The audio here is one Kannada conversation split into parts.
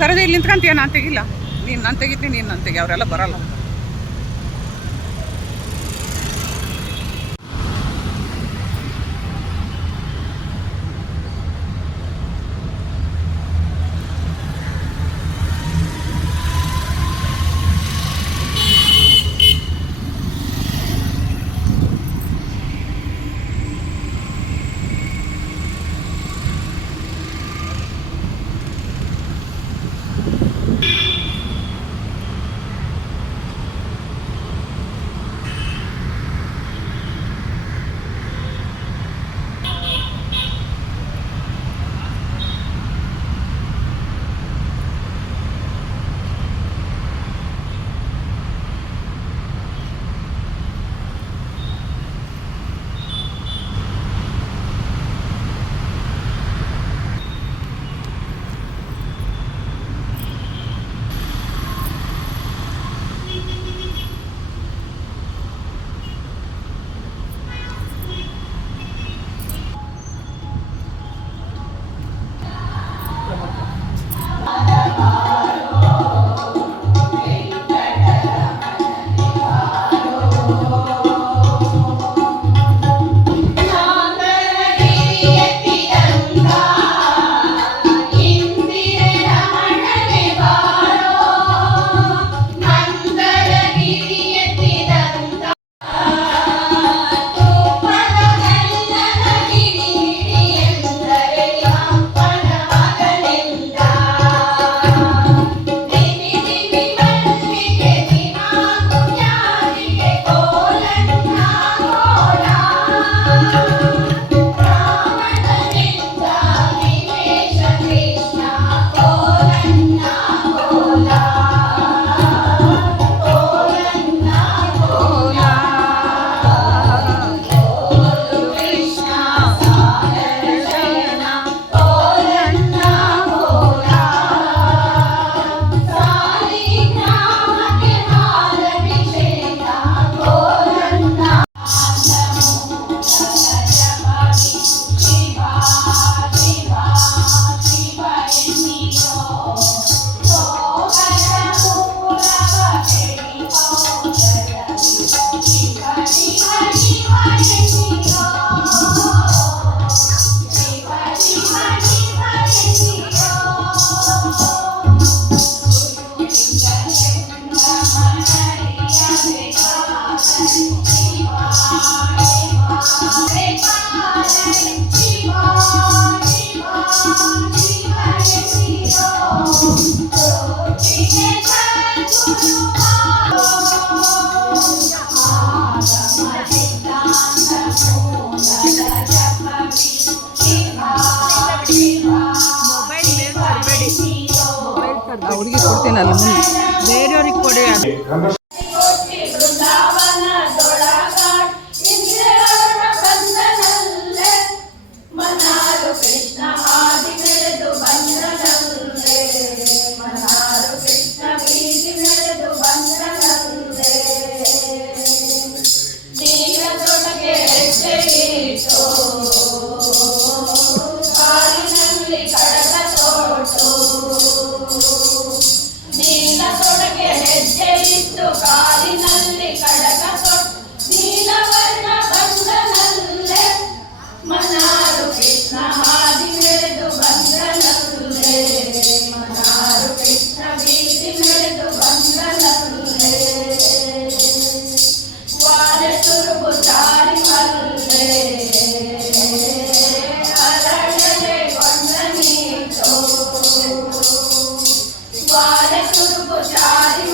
ಸರದಿ ಇಲ್ಲಿ ನಿಂತ್ಕೊಂತೀಯ ನಾನು ತೆಗಿಲ್ಲ. ನೀನು ನಾನು ತೆಗಿತೀನಿ ನೀನು ನಾನು ತೆಗಿ ಅವರೆಲ್ಲ ಬರಲ್ಲ. നൽകി വേരൊരിക്കൊടിയാണ് వారసుడు శాలి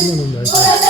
Kullanın belki.